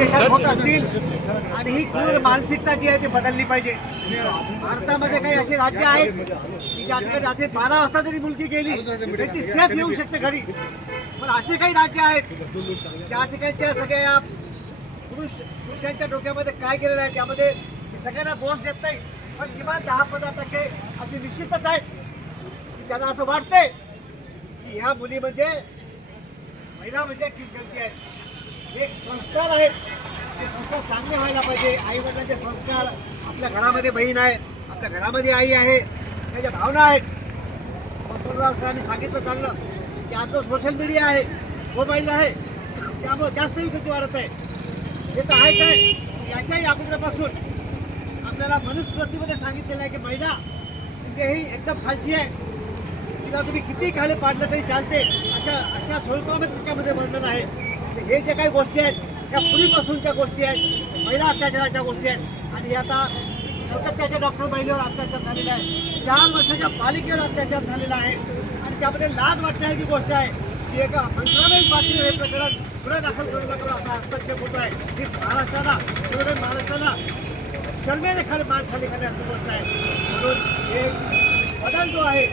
देशात होत असतील. आणि ही क्रूर मानसिकता जी आहे ती बदलली पाहिजे. भारतामध्ये काही असे राज्य आहेत की ज्या ठिकाणी रात्री बारा वाजता जरी मुलगी गेली तरी ती सेफ येऊ शकते घरी. पण असे काही राज्य आहेत ज्या ठिकाणच्या सगळ्या पुरुष पुरुषांच्या डोक्यामध्ये काय केलेलं आहे त्यामध्ये सगळ्यांना दोष देत नाही पण किमान दहा पंधरा टक्के असे निश्चितच आहेत की त्यांना असं वाटतंय की ह्या मुली म्हणजे महिला म्हणजे कीच गलती आहे हे संस्कार आहेत ते संस्कार चांगले व्हायला पाहिजे. आई वडिलांचे संस्कार आपल्या घरामध्ये बहीण आहे. आपल्या घरामध्ये आई आहे. त्याच्या भावना आहेत पंतप्रधान सरांनी सांगितलं चांगलं. की आजचं सोशल मीडिया आहे मोबाईल आहे त्यामुळे जास्त विकृती वाढत आहे. हे तर आहेच आहे. याच्याही अगोदरपासून आपल्याला मनुस्मृतीमध्ये सांगितलेलं आहे की महिला म्हणजे एकदम खालची आहे. तिला तुम्ही किती खाली पाडलं तरी चालते. अशा अशा स्वरूपामध्ये त्याच्यामध्ये बंधन आहे. हे जे काही गोष्टी आहेत त्या पूर्वीपासूनच्या गोष्टी आहेत महिला अत्याचाराच्या गोष्टी आहेत. आणि आता कलकत्त्याच्या डॉक्टर महिलेवर अत्याचार झालेला आहे. चार वर्षाच्या पालिकेवर अत्याचार झालेला आहे. आणि त्यामध्ये लाज वाटण्याची गोष्ट आहे की एका मंत्रालयीन पातळीवर हे प्रकरण पुढे दाखल करू नका असा हस्तक्षेप होत आहे. ही महाराष्ट्राला पूर्ण महाराष्ट्राला शर्मेने खाली मान खाली खाण्याची गोष्ट आहे. म्हणून हे बदल जो आहे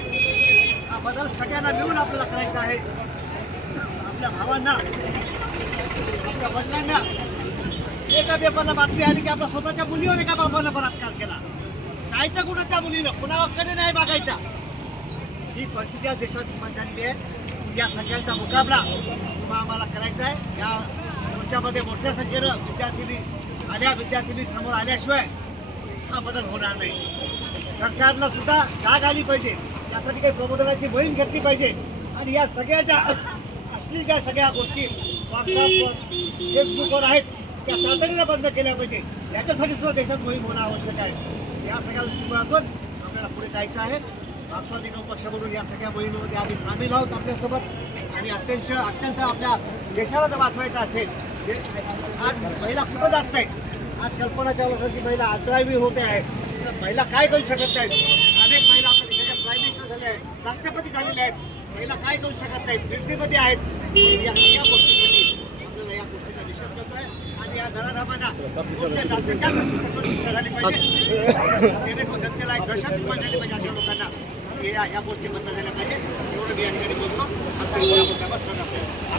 हा बदल सगळ्यांना मिळून आपल्याला करायचा आहे. आपल्या भावांना वडिलांना एका पेपरला बातमी आली की आपल्या स्वतःच्या मुलीवर एका बाबानं बलात्कार केला. जायचं कुठं त्या मुलीनं? कुणाकडे नाही बघायचा. ही परिस्थिती या देशात निर्माण झालेली आहे. या सगळ्यांचा मुकाबला आम्हाला करायचा आहे या मोर्चामध्ये मोठ्या संख्येनं विद्यार्थिनी आल्या. विद्यार्थिनी समोर आल्याशिवाय हा बदल होणार नाही. सरकारनं सुद्धा जाग आली पाहिजे. यासाठी काही प्रबोधनाची मोहीम घेतली पाहिजे. आणि या सगळ्या ज्या असली ज्या सगळ्या गोष्टी व्हॉट्सअपवर फेसबुकवर आहेत. त्या तातडीनं बंद केल्या पाहिजे. याच्यासाठी सुद्धा देशात मोहीम होणं आवश्यक आहे. या सगळ्या दृष्टिकोनातून आपल्याला पुढे जायचं आहे. राष्ट्रवादी नऊ पक्ष म्हणून या सगळ्या मोहिमेमध्ये आम्ही सामील आहोत आपल्यासोबत. आणि अत्यंत अत्यंत आपल्या देशाला जर वाचवायचं असेल आज महिला कुठं जात नाहीत? आज कल्पना चावल्यासारखी महिला अंतरावी होते आहेत. तर महिला काय करू शकत नाहीत? अनेक महिला आपल्या देशाच्या प्राईम मिनिस्टर झाल्या आहेत राष्ट्रपती झालेल्या आहेत. महिला काय करू शकत नाहीत? फिफ्टीमध्ये आहेत. या सगळ्या गोष्टी आपल्याला या गोष्टीचा निषेध करतोय आणि या घराधामांना गोष्टी झाली पाहिजे जनतेला एक दहशत निर्माण झाली पाहिजे अशा लोकांना या या गोष्टी बंद झाल्या पाहिजे एवढं मी या ठिकाणी बोलतो आता